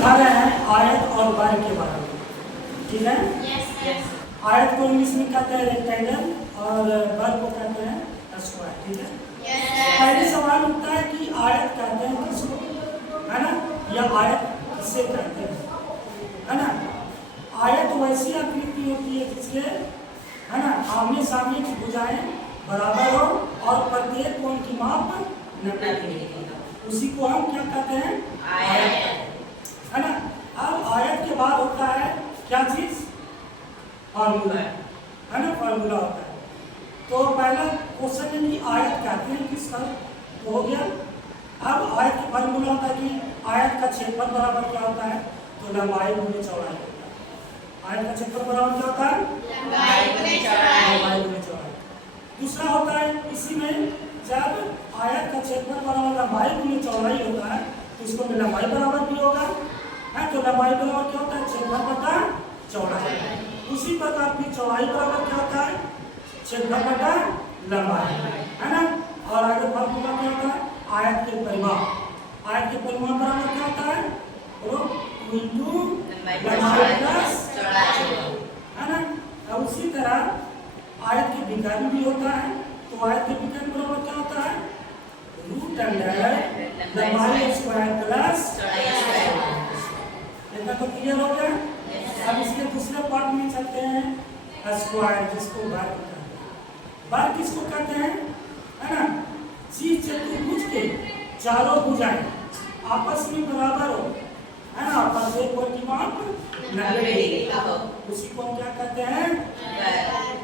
सिखा रहे हैं आयत और वर्ग के बारे में, ठीक है। आयत को इंग्लिश में कहते हैं रेक्टेंगल और वर्ग को कहते हैं स्क्वायर, ठीक है। पहले सवाल उठता है कि आयत कहते हैं किसको, है ना, या आयत किसे कहते हैं, है ना। आयत वैसी आकृति होती है जिसके, है ना, आमने सामने की भुजाएं बराबर हो और प्रत्येक कोण की माप 90 डिग्री हो, उसी को हम क्या कहते हैं, आयत, है ना। अब आयत के बाद होता है क्या चीज, फार्मूला, है ना, फार्मूला होता है। तो पहला क्वेश्चन है कि आयत कहते हैं किसका, तो हो गया। अब आयत का फार्मूला होता है कि आयत का क्षेत्रफल बराबर क्या होता है, तो लंबाई गुणे चौड़ाई होता है। आयत का क्षेत्रफल बराबर क्या होता है, लंबाई गुणे चौड़ाई। दूसरा होता है इसी में, जब आयत का क्षेत्रफल बराबर लंबाई गुणे चौड़ाई होता है तो इसको में लंबाई बराबर भी होगा, है, तो लंबाई बराबर क्या होता है, क्षेत्रफल बटा चौड़ाई। उसी प्रकार की चौड़ाई बराबर क्या होता है, क्षेत्रफल बटा लंबाई, है ना। और आगे फार्मूला क्या होता है, आयत के परिमाप, आयत के परिमाप बराबर क्या होता है, इंटू लंबाई प्लस चौड़ाई, है ना। और उसी तरह आयत के विकर्ण भी होता है, तो आयत के विकर्ण बराबर क्या होता है, रूट अंडर लंबाई स्क्वायर प्लस चौड़ाई। इतना तो क्लियर हो गया। अब इसके दूसरे पार्ट में चलते हैं, स्क्वायर, जिसको वर्ग कहते हैं। वर्ग किसको कहते हैं, है ना, जिस चतुर्भुज के चारों भुजाएं आपस में बराबर हो, है ना, प्रत्येक कोण की माप 90 डिग्री हो, उसी को हम क्या कहते हैं,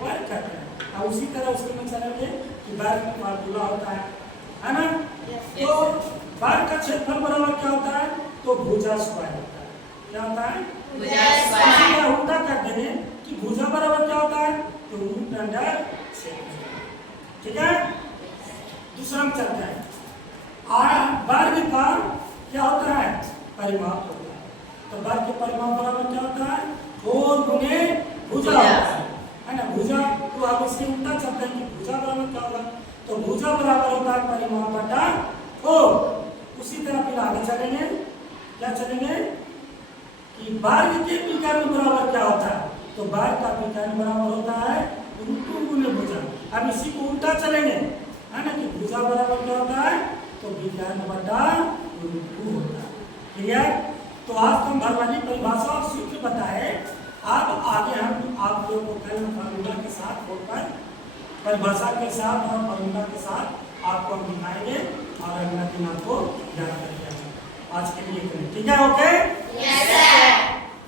वर्ग कहते हैं। अब उसी तरह उसके में चलेंगे कि वर्ग का फार्मूला होता है ना। तो वर्ग का क्षेत्रफल बराबर क्या होता है, तो भुजा स्क्वायर होता है। क्या होता है, भुजा स्क्वायर। उल्टा कर देंगे कि भुजा बराबर क्या होता है, तो रूट अंडर क्षेत्रफल, ठीक है। दूसरा में चलते हैं, वर्ग का क्या होता है, परिमाप होता है। तो वर्ग के परिमाप बराबर क्या होता है, 4 गुणे भुजा, है ना। भुजा, तो आप इसके उल्टा चलते हैं कि भुजा बराबर क्या होगा, तो भुजा बराबर होता है परिमाप बटा 4। उसी तरह फिर आगे चलेंगे, क्या चलेंगे कि वर्ग के विकर्ण बराबर क्या होता है, तो वर्ग का विकर्ण बराबर होता है रूट गुणे भुजा। अब इसी को उल्टा चलेंगे, है ना, कि भुजा बराबर क्या होता है, तो विकर्ण बटा रूट होता है, क्लियर। तो आज तो हम भरवानी परिभाषा और सूत्र बताए। अब आगे हम आप लोगों को कल फार्मूला के साथ होकर परिभाषा के साथ और फार्मूला के साथ आपको हम दिखाएंगे और अगला दिन आपको याद करके आज के लिए, ठीक है, ओके।